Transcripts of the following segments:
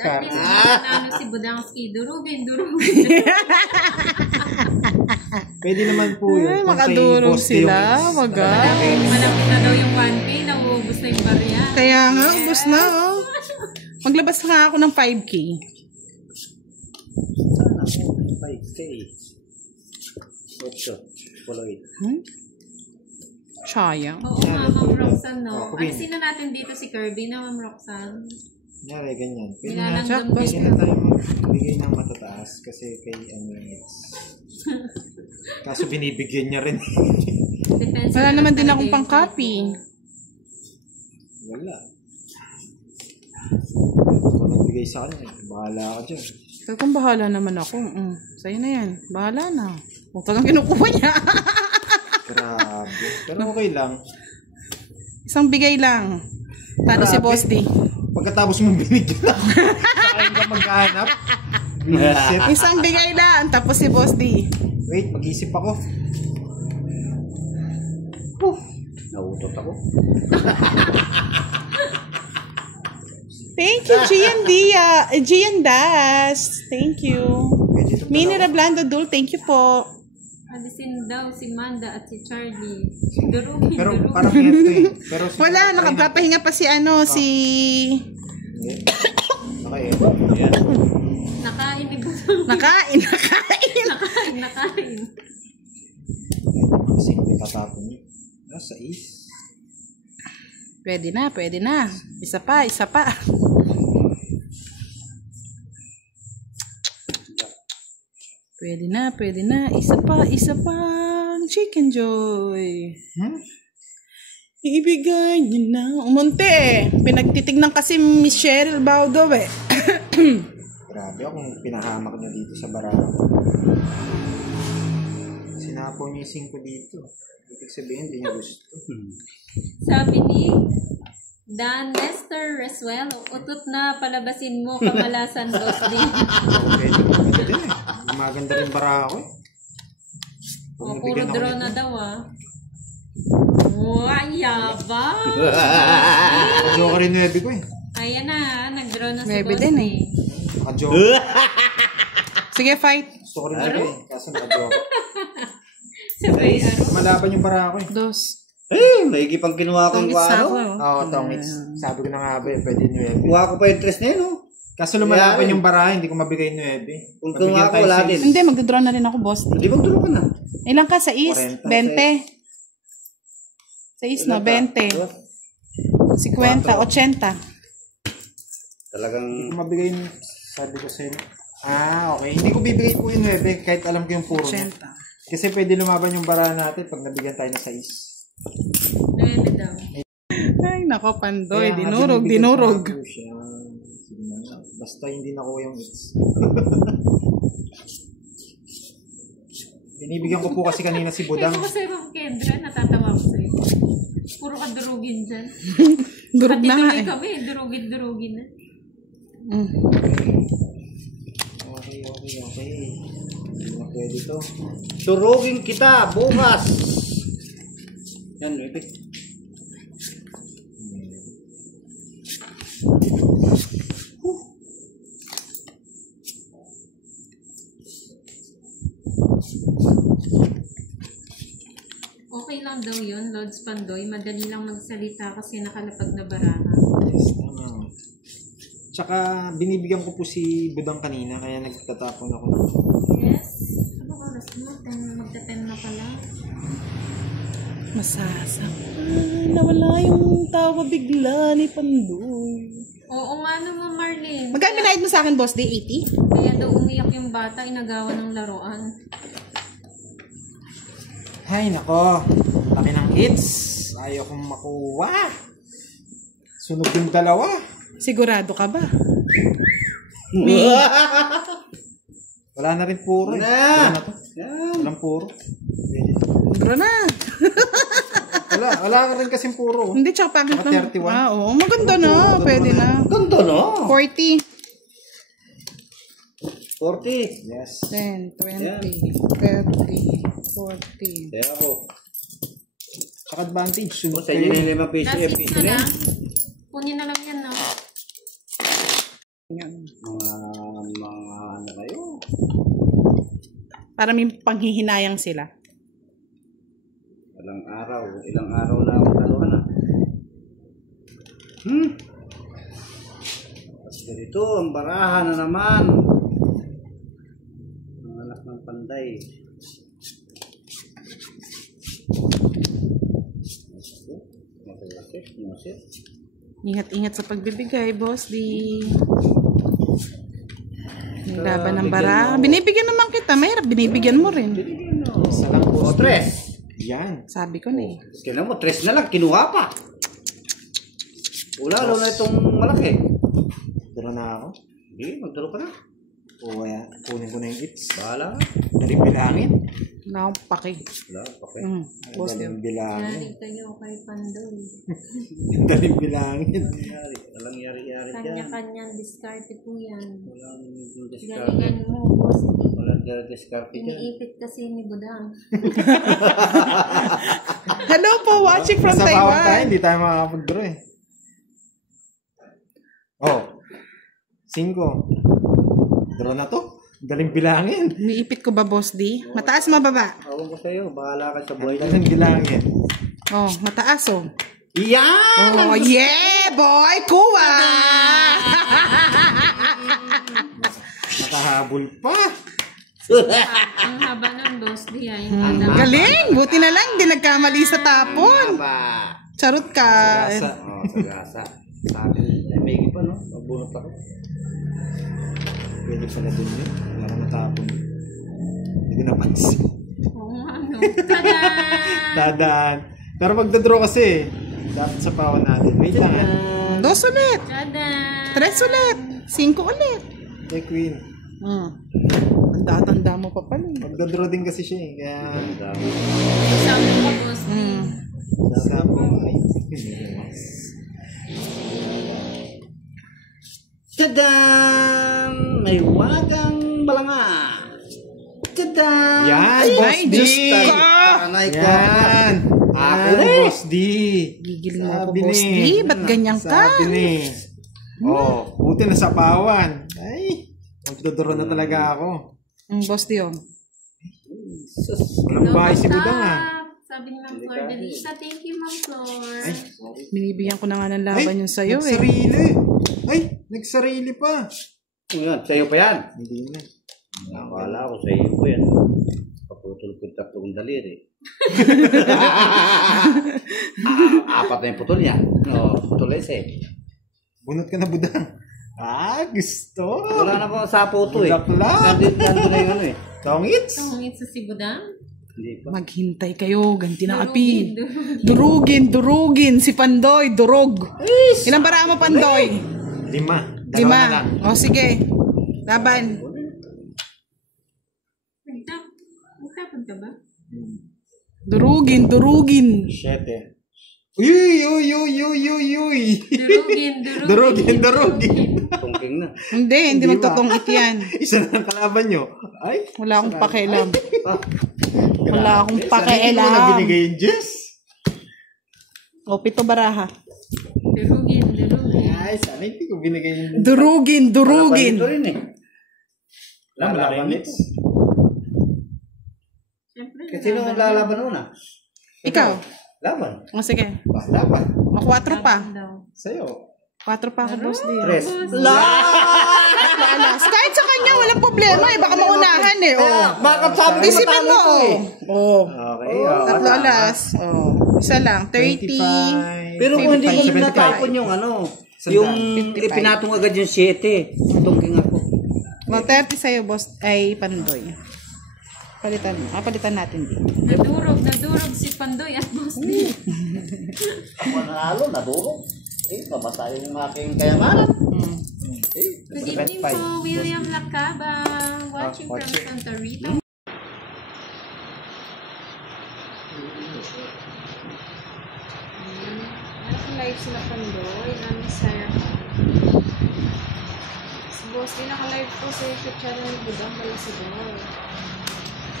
at least nanalo si Budangski. Durugin. Pwede naman po yun. Ay, makadurog sila. Maga. Malapit na daw yung 1K. Nauubos na yung barya. Kaya nga, ubos na oh. Maglabas nga ako ng 5K. 5K. Sayang. Oo nga, Ma'am Roxanne, no? Sino natin dito si Kirby na, Ma'am Roxanne? Nyari, ganyan. Pwede Nilalanggam na tayo magbigay ng matataas kasi kay kaso binibigyan niya rin. Wala naman din akong pang-copy. Wala. Kung nagbigay sa kanya, bahala ka dyan. Pero kung bahala naman ako, sa'yo na yan. Bahala na. Huwag kang kinukuha niya. Grabe. Pero okay lang. Isang bigay lang. Talo si Boss D. Pagkatapos mong binigyan ako, saan ka maghanap? Isang bigay lang. Tapos si Boss D. Wait, mag-isip ako. Nautot ako. Thank you, Gian Das. Thank you. Mini Rablando Dul, thank you po. Alisin daw si Manda at si Charlie. Durugin. Pero parang ito eh. Pero wala, nakapapahinga pa si si... Ayan. Nakain ni Nakain. Nakain. Kasi tatapon niyo. Sa is. Pwede na. Isa pa. Pwede na. Isa pa. Chicken Joy. Ibigay niyo na. Umunti eh. Pinagtitignan kasi Miss Cheryl Baudo eh. Grabe akong pinahamak niya dito sa barako. Sinapo niya yung 5 dito. Ibig sabihin, hindi niya gusto. Sabi ni Dan Lester Resuelo, utot na palabasin mo kamalasan, Boss D. Pwede din eh. Maganda rin barako eh. Puro draw na daw Wow, yaba! Joker rin 9 ko eh. Ayan na, nag-draw na si Maybe Boss din D. eh. Naka-joker. Sige, fight. Gusto ko rin eh. Kaso naka-joker. Sabay, Malaban yung barako eh. Dos. Maigi pang kinuha ko yung kwaro. Oo, tongits. Sabi ko na nga ba, pwede 9. Kuha ko pa yung 3 na yun, no? Kaso lumalaban yung baraha, hindi ko mabigay 9. Kung kinuha ko, wala din. Hindi, magdodraw na rin ako, Boss. Hindi, magduro ka na. Ilang ka? 6? 20? 6 no? 20. 50, 80. Talagang... Hindi ko mabigay yung, sabi ko sa'yo. Okay. Hindi ko bibigay po yung 9 kahit alam ko yung puro niya. 80. Kasi pwede lumaban yung baraha natin pag nabigyan tayo ng 6. 9 daw. Ay, nako, Pandoy. Kaya Dinurog. Basta hindi nakuha yung hits. Binibigyan ko po kasi kanina si Budang. Ito ko sa'yo, Ma'am Kendra, natatawa ko sa'yo. Puro ka durugin dyan. Durog na nga eh. kami, durugin na. Okay. Hindi na pwede to. Surugin kita bukas. Yan, wait. Okay lang daw yun, Lods Pandoy. Madali lang magsalita kasi nakalapag na baraha. Yes, tama. Tsaka binibigyan ko po si Budang kanina kaya nagtatapon ako. Yes? Ano oras mo? Magta-10 na pala. Masasaktan. Nawala yung tawa bigla ni Pandoy. Oo nga naman, Marlene. Magkano binayad mo sa akin, Boss D? 80? Kaya daw umiyak yung bata, inagawan ng laruan. Ay, nako. Laki ng hits. Ayaw kong makuha. Sunog yung dalawa. Sigurado ka ba? Wala na rin puro. Wala na to. Walang puro. Siguro na. Wala ka rin kasing puro. Hindi, tsaka pangit na. 31. Oo, maganda na. Pwede na. Ganda, no? 40. 40. Yes. 10, 20, 30, 40. Kaya ako. Tsaka advantage. Sunod Sa inyo kayo. na 5 piso Last yung hits piso na na. lang. Kunin na lang yan, no? Mga ano kayo? Para may panghihinayang sila. Ilang araw na ang taluhan na. Tapos ganito, ang barahan na naman. Ang anak ng panday. Ingat-ingat sa pagbibigay, boss. Yung laban ng bara. Binibigyan naman kita. Mahirap, binibigyan mo rin. Isa lang po. O, 3. Yan. Sabi ko na eh. Kailan mo, 3 na lang, kinuha pa. Wala, na itong malaki. Duro na ako. Hindi, magdalo ka na. O kaya, kunin ko na yung hits. Bahala. Daling bilangin. Wala akong paki. Wala, okay. Boss Daling bilangin. Yari kayo kay Pandoy. Daling bilangin. Walang yari-yari dyan. Kanya-kanyang diskarte po yan. Walang discarte. Galingan mo, boss. Walang discarte dyan. Iniipit kasi ni Budang. Hello po, watching from Sa bawat tayo, Taiwan. hindi tayo makakapag-draw eh. Oh. 5. Draw na to. Daling bilangin. Niipit ko ba, boss D? Mataas, mababa? Ako ko sa'yo, bahala ka sa buhay niyo. Daling bilangin. Oh, mataas oh. Yan! Oh, yeah, boy! Kuha! Nakahabol pa. Ang haba ng boss di ay. Ang Galing! Buti na lang, hindi nagkamali sa tapon. Aba! Charot ka. Gasa. Sagasa. Sa akin, may pa, no? Magbunot ako. Pwede pala din yun. Para matapon. Hindi ko napansin. Oo nga, no. Tada! Dadaan. Pero magdadraw kasi. Dapat sa pawan natin. Wait lang ha. 2 ulit. Tada! 3 ulit. 5 ulit. Hey Queen. Ang tatanda mo pa pala. Magdadraw din kasi siya eh. Kaya Sabi ko, boss di. sasapo. Ay. Tadam! May wagang balanga. Tadam! Yan, Boss D! Diyos ko! Tanay ko. Yan! Ako Yan, rin. Boss D! Gigil mo ako, Sabi boss ni. D. Ba't ganyan ka? Sabi ni. Oh, buti na sa pawan. Ay, magdodoro na talaga ako. Boss D, oh. Walang bahay si Stop. Budang ah. Sabi ni Ma'am Flor Delisa, thank you, Ma'am Flor. Binibigyan ko na nga ng laban yung sa'yo eh. nagsarili. Ay, nagsarili pa. Yan, sa'yo pa yan. Hindi na. Nakakala ko sa'yo po yan. Paputol ko 3 daliri. Apat na yung putol niya. No, putol eh. Bunot ka na Budang. Ah, gusto. Wala na akong sapo to eh. Bulaklak. Nandun na yung ano eh. Tongits. Tungit sa si Budang. Hindi pa. Maghintay kayo, ganti na api. Durugin, si Pandoy, durog. Ilang bara mo, Pandoy? 5. Dalawa na lang. O, sige. Laban. Magtapon ka ba? Durugin. 7. Uy. Durugin. Tungking na. Hindi magtutungit yan. Isa na ang kalaban nyo. Ay. Wala akong pakialam. Ah, Wala akong Hindi mo na pakialam. binigay yung Jess. O, 7 baraha. Durugin. Ay, sana hindi ko binigay yung Durugin. Ito rin eh. Lalaban nito. Siyempre. Kasi sino ang lalaban una? Ikaw. Laban. O, sige. Laban. O, 4 pa. Daw. Sa'yo. 4 pa ako, boss D. 3. Lalas. Kahit sa kanya, walang problema eh. Baka maunahan eh. O. Bakit sabi ko Isipin mo. O. Okay. 3 alas. O. Isa lang. 30. 25. Pero kung hindi ko 75. natapon yung ano, yung 55. ipinatong agad yung 7. Tungking ako. O, 30 sa'yo, boss. Ay, Pandoy. Palitan natin din. Nadurog si Pandoy at boss di. Ako nanalo, naduro. Babasa yung aking kayamanan. Good evening po, William Lacaba. Watching from Santa Rita. Nasa live sila Pandoy. Namin Sarah. Si boss din naka-live po sa YouTube channel ni Budang Balasador.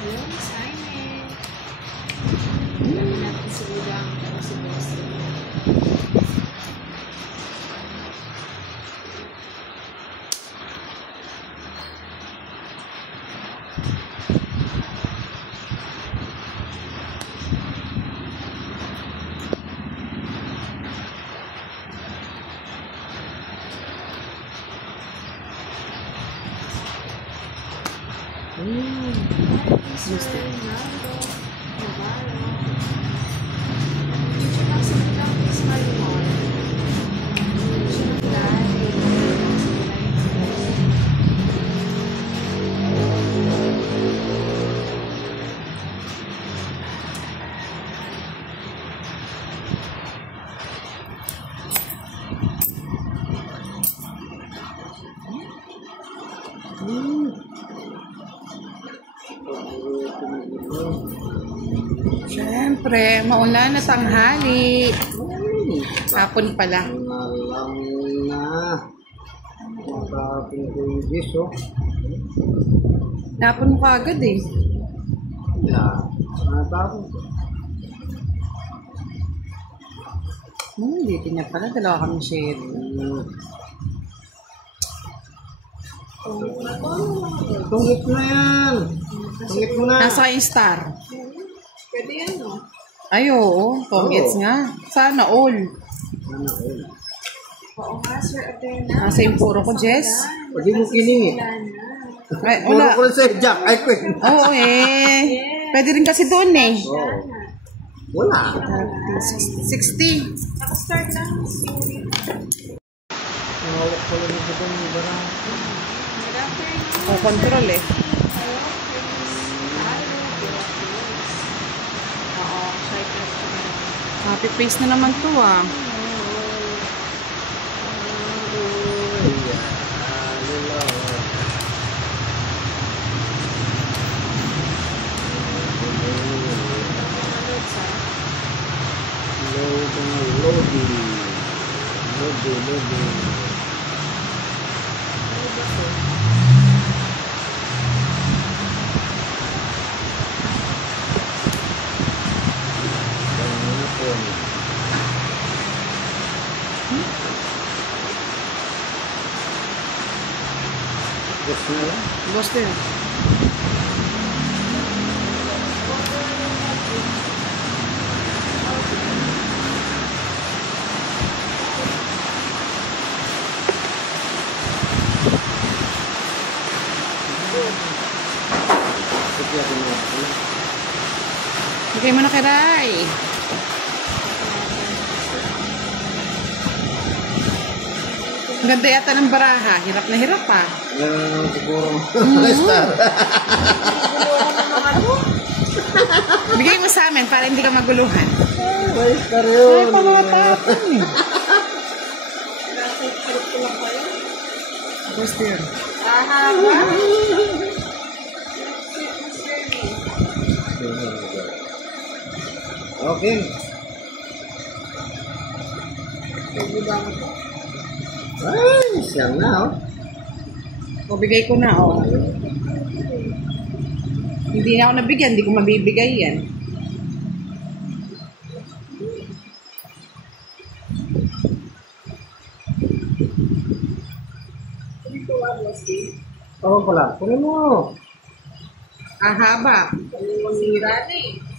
Hello, Miss Aine. Lagi natin si Budang at si boss. Mr. Ronaldo Navarro. Dito lang sa Campus Malimon. Siya ng dahil. Siyempre, maulan na tanghali. Hapon pala. Alam na. Matapin ko yung dish, oh. Hapon pa agad eh. Yeah. Matapin ko. Dito niya pala. Dalawa kami share. Tunggit mo na yan. Tunggit mo na. Nasa yung star. Pwede yan, no? Ay, oo. Tongits nga. Sana all. Oo nga, Sir Athena. Nasa yung puro ko, Jess. Pwede mo kiningi. Ay, Puro wala. ko sa Jack. Ay, Queen. Oo eh. Pwede rin kasi doon eh. Oh. Wala. 60. Naka-start lang. Hawak ko lang ito kung ibarang. Good afternoon. O, control eh. Oo, shy ka. Happy face na naman to ah. Loading. Boss din. Bigay mo na kay Ray. Ang ganda yata ng baraha. Hirap na hirap ah. Meron naman siguro. Star. Bigay mo sa amin para hindi ka maguluhan. May star yun. Ay, pamatapon eh. Boss din. Okay. Ay, siyang na, oh. O, bigay ko na, oh. Hindi na ako nabigyan, hindi ko mabibigay yan. Oo pala. Kunin mo. Ah, haba.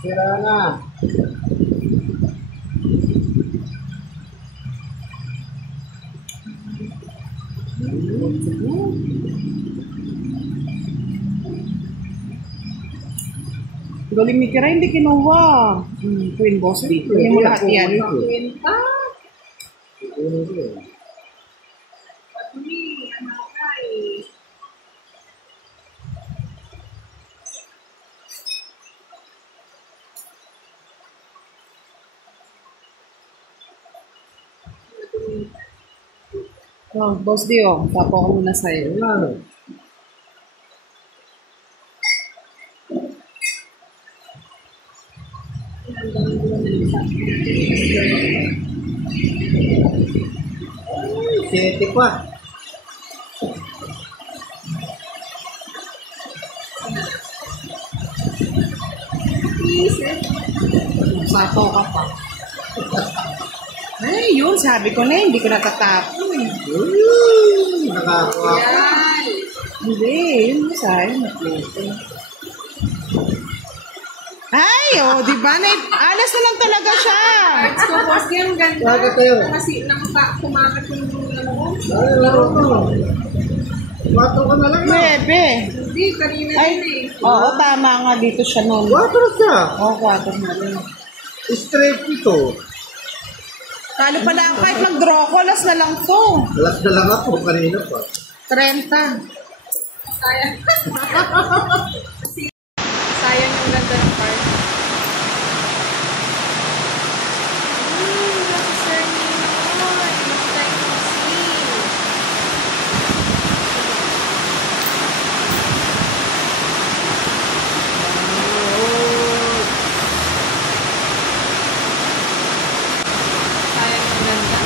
Sira na. Galing ni Kira, hindi kinuha. Queen Boss D. Hindi mo lahat yan. Kunin ko yun. Oh, Boss D, oh. Tapo ko muna sa'yo. Ano? Sete pa. Sapo ka pa. Ay, yun. Sabi ko na, hindi ko natatapo eh. Nakakuha ko. Hindi, yun sa'yo. Ay, oh, di ba? Alas na lang talaga siya. So, boss, yung ganda. Bakit tayo? Kasi kumakat yung laro. Ay, laro mo. 4 ka na lang na. 9. Hindi, kanina Ay, yun eh. oo, tama nga dito siya noon. 4 siya. Oo, 4 na rin. Straight ito. Talo pala ako kahit mag-draw ko, last na lang to. Last na lang ako kanina pa. 30. Sayang. Sayang yung ganda ng part. Look, Sir Ninoy. Long time no see. Sayang yung ganda.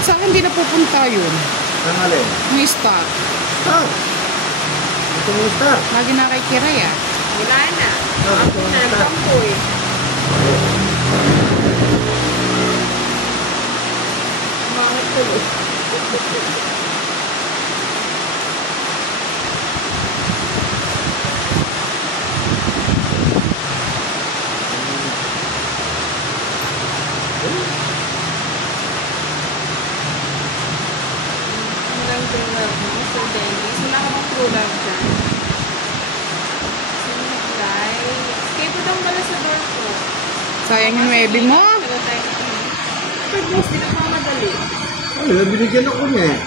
Sa akin hindi napupunta yun. Ang alin? May start. Ah! Ito mo start. Lagi na kay Kiray ah. Wala na. Ah, Ako na, pampoy. Umangat tuloy. Hanggang true love mo, Sir Dennis. Wala ka bang true love dyan? Sino nag-try? Escape mo daw pala sa door ko. Sayang yung webby mo. Tagal tayo na kami. Pero boss, di na mamadali. Ay, binigyan ako niya eh.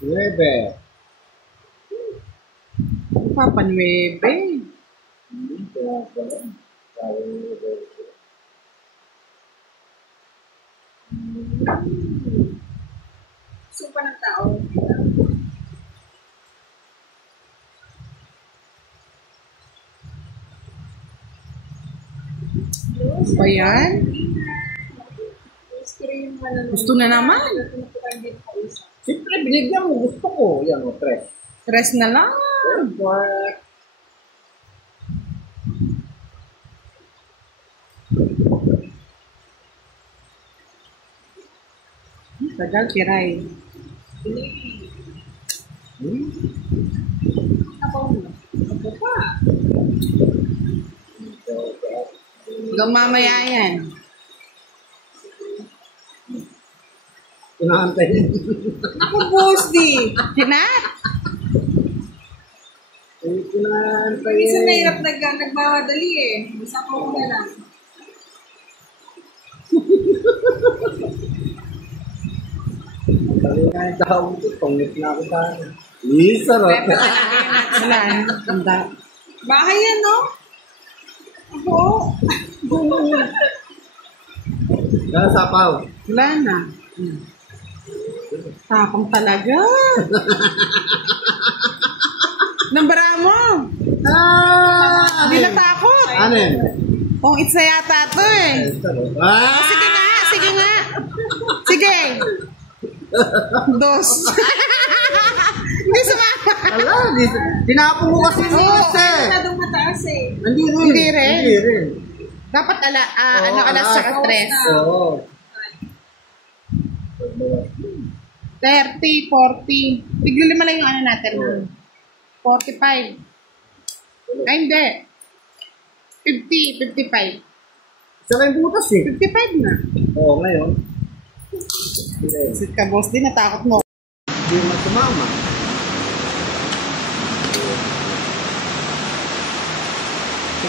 Nueve. Papa 9. Supa ng tao. Ba yan? Gusto na naman. Siyempre, binigyan mo. Gusto ko. Yan o, 3. 3 na lang. Tagal, Kiray. Hanggang mamaya yan. Inaantay. Ako, boss, di. Hinat. Inaantay. Minsan nahirap nagmamadali eh. Isa ko na lang. Sabi nga yung tao ko, pangit na ako tayo. Sarap. Wala na. Tanda. Bahay yan, no? Ako. Kaya sapaw. Wala na. Tapang talaga. Nambara mo. Hindi natakot. Ano yun? Kung it's na yata to eh. Sige nga, sige nga. Sige. 2. Hindi sumama. Ala, tinapong ko kasi yung Oo. isa eh. Masyadong mataas eh. Hindi rin. Hindi rin. Hindi rin. Dapat ano alas sa 3. Oo. 30, 40. Tigil naman lang yung ano natin. 45. Ay, hindi. 50, 55. Saka yung butas eh. 55 na. Oo, ngayon. Sit ka, boss. Di natakot mo. Hindi mo sumama.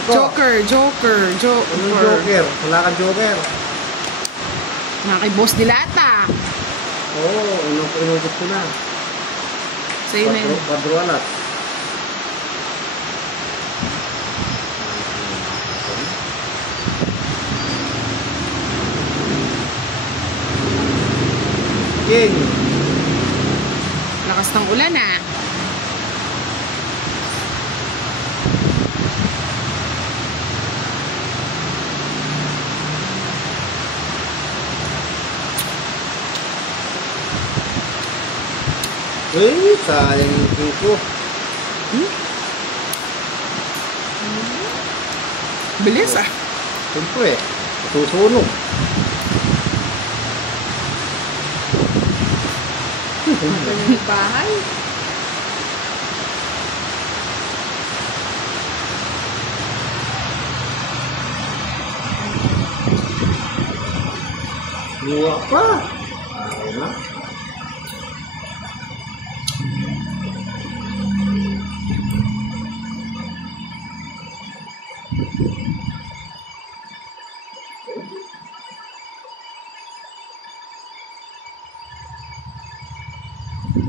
Joker. Anong joker? Wala kang joker. Mga kay boss dilata. Oo, inugot ko na. Sa'yo na yun. Padrualat. King. Lakas ng ulan ah. Uy, sayang yung king ko. Bilis ah. Siyempre. Susunog. Ito yung bahay. Luwa pa. Ayun na.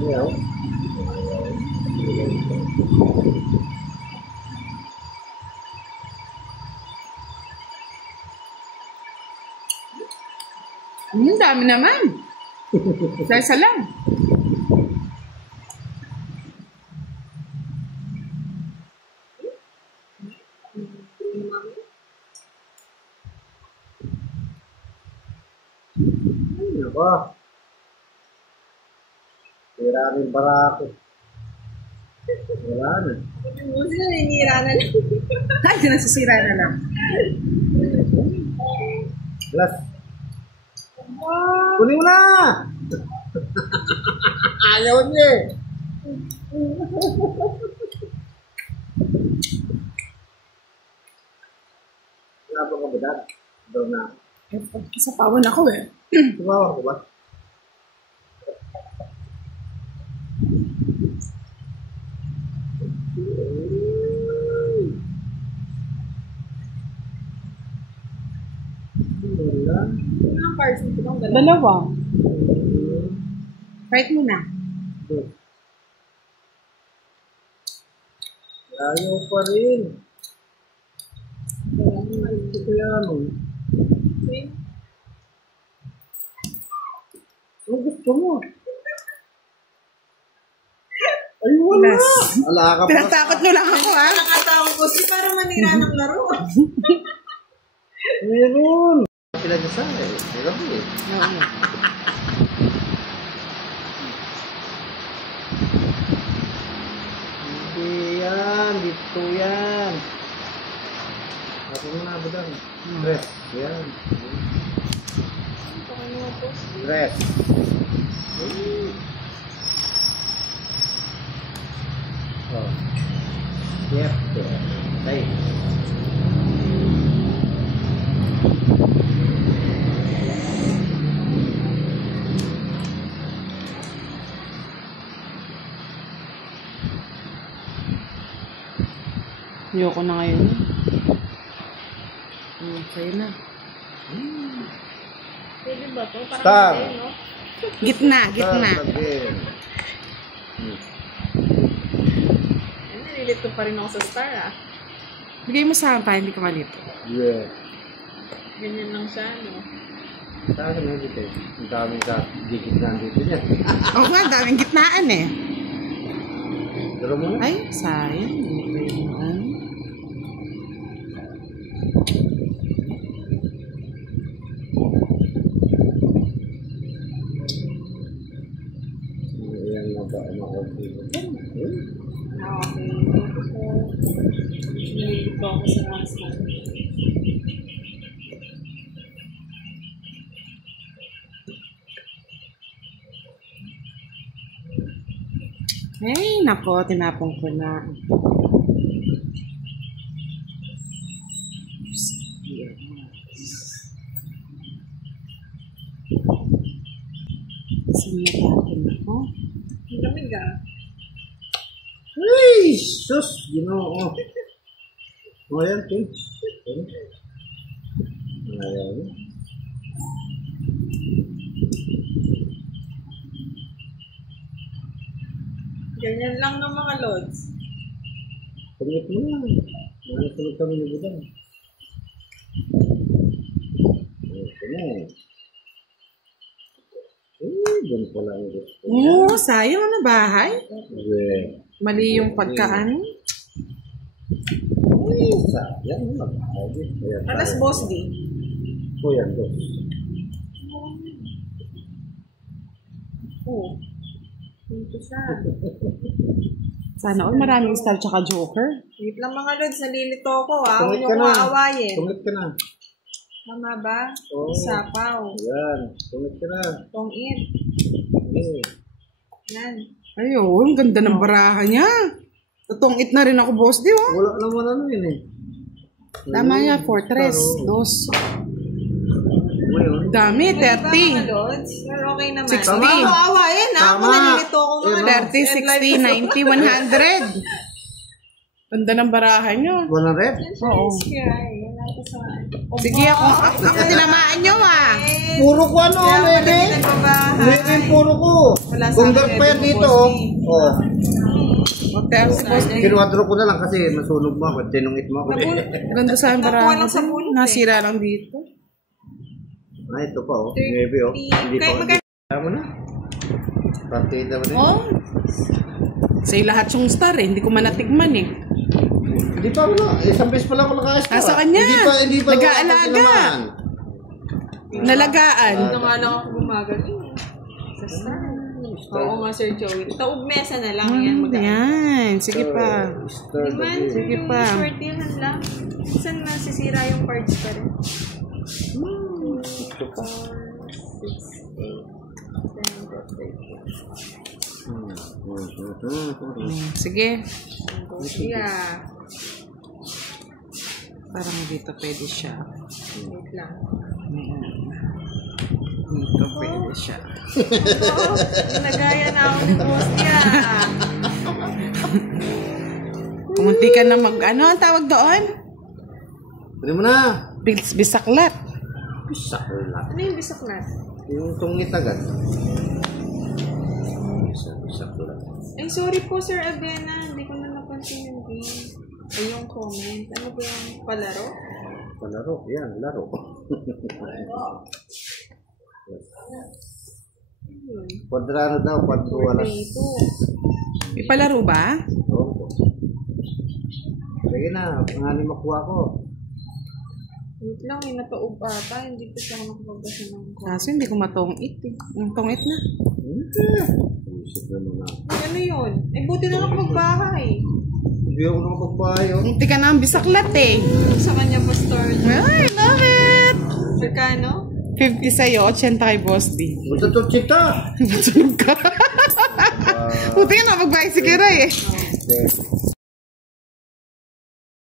Ayaw. Dami naman. Isa lang. Ano ba? Tira rin barako. Wala na. Yung busi na ninira na lang. Ay, nasisira na lang. Glass. Kunin mo na! Ayaw niya eh. Wala ba ka ba dad? Daw na. Sa pawon ako eh. Tumawa ko ba? Wala. Ang cards nito bang dalawa? Dalawa. Kahit mo na. Ayaw pa rin. Ito yan. Ano gusto mo? Ay, wala. Last. Wala ka pa. Tinatakot nyo lang ako ha. Nakatawag ko si para manira ng laro. Meron. Sila dyan sa eh. Meron eh. Hindi yan. Dito yan. Ako muna ba dyan? Dress. Yan. Dress. Oh. Yep. Okay. Ayoko na ngayon. Sa'yo na. Pwede ba to? Parang Star. hindi, no? Gitna, gitna. Again. Ay, nalilito pa rin ako sa star, ah. Bigay mo sa akin para hindi ka malito. Yeah. Ganyan lang siya, no? Sa akin na dito eh. Ang daming ka gigit na dito niya. Oo nga, daming gitnaan eh. Dalo mo na. Ay, sayang. Hindi pa yung ano. Ayan na ba? Okay. Okay. Nalilito ako sa star. Ay, nako, tinapong ko na. Sinatapon ako. Ang lamig, ah. Ay! Sus! Ginoo. O yan, Tim. Ayaw niya. Ganyan lang ng mga lods. Paglit mo lang. Nanasunod kami ni Budang. Ito na eh. Doon pala ang gusto. Oo, sayang ano bahay. Yeah. Mali yung pagkaan. Ay, sayang. Mag-aagi. Alas boss di. O yan, boss. Oo. Ito siya. Sana all maraming star tsaka joker. Wait lang mga lods, nalilito ako, ah. Huwag Tumit niyo ka ko na. aawayin. Tumit ka na. Tama ba? Oo. Sapaw. Yan. Tumit ka na. Tong-it. Okay. Yan. Ayun, ganda ng baraha niya. Tutong-it na rin ako, boss, di ba? Wala naman ano yun eh. Tama niya, Fortress. Dos. Ngayon. Dami, 30. Pero okay naman. 60. Tama ako awayin ha. Ako Tama. nalilito ako mga 30, 60, 90, 100. Ganda ng baraha niyo. 100? Oo. Sige, ako tinamaan niyo ah. Puro ko ano, Lede? Lede yung puro ko. Kung pa yan dito, oh. Hotel, boss. Kinuwadro ko na lang kasi nasunog mo ako. Tinungit mo ako. Ganda sa aking baraha. Nakuha lang sa bulot eh. Nasira lang dito. Ah, ito pa oh. Maybe oh. Hindi pa. Kaya mo na. Partida mo na. Oh. Sa'yo lahat yung star eh. Hindi ko man natigman eh. Hindi pa ano. Isang beses pa lang ako naka-star. Nasa kanya. Hindi pa. Nag-aalaga. Nalagaan. Dito nga lang ako gumagaling. Sa star. Oo nga, Sir Joey. Taob mesa na lang yan. Yan. Sige pa. Star. Naman, Sir Sige Joey, pa. short yun lang. Saan masisira yung parts pa rin? 4, 6, 8, 10, 12, 13. Sige. Yeah. Parang dito pwede siya. Wait lang. Dito pwede siya. Oh, nagaya na ako ni Boss niya. Kumunti ka na ano ang tawag doon? Pwede mo na. Bisaklat. Bisaklat. Ano yung bisaklat? Yung tungit agad. Bisaklat. Ay, sorry po, Sir Avena. Hindi ko na napansin yung game. Ay, yung comment. Ano ba yung palaro? Palaro. Yan, laro. Kwadrano daw, 4 alas. Ipalaro ba? Oo. Sige na, pangalim makuha ko. Wait lang, may nataob ata. Hindi ko siya nakapagdasa ng Kaso hindi ko matong-it eh. Yung tong-it na. Isip naman na. Ay, ano yun? Ay, buti na lang magbahay. Hindi ako nakapagbahay. Hindi ka na ang bisaklat eh. Sa kanya pa store. I love it! Magkano? 50 sa'yo, 80 kay Boss B. Buta to, chita! Matulog ka. Buti ka na magbahay si Kiray eh. Okay.